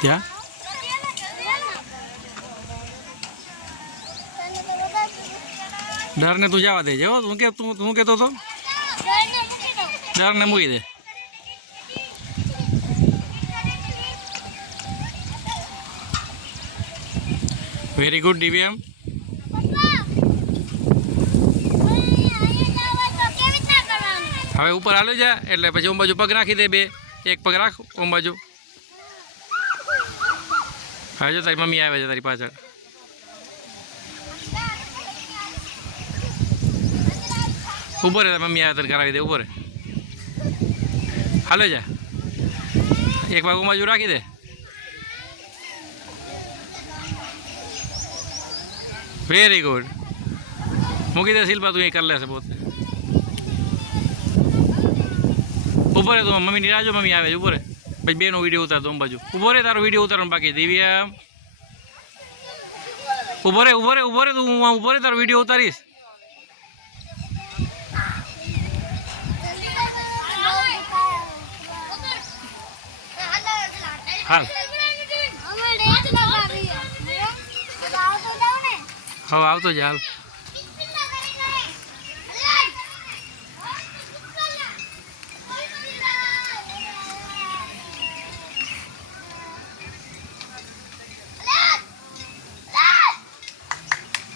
क्या डर ने तू जावा दे जो तू कहतो तो डर ने मूकी दे। वेरी गुड दिव्यम। હવે ઉપર હાલો જા એટલે પછી ઓમ બાજુ પગ નાખી દે બે એક પગ રાખ ઓમ બાજુ। હવે જો તારી મમ્મી આવે છે તારી પાછળ। ऊपर है मम्मी आया करा दे ऊपर हालो जा एक बार बाजू राखी दे। वेरी गुड मूकी दे शिल्पा तू ये कर ले बहुत ऊपर है। तो मम्मी निराजो मम्मी आवे ऊपर है भाई बेनो वीडियो उतार दो बाजू ऊपर है तारो वीडियो उतार बाकी दिव्या ऊपर है तू ऊपर है तारो वीडियो उतारीश। हाँ हाँ आओ तो जाल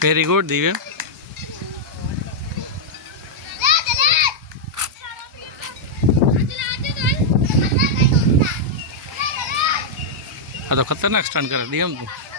वेरी गुड दिव्या। आ तो खतरनाक स्टंट कर दिया हम तो।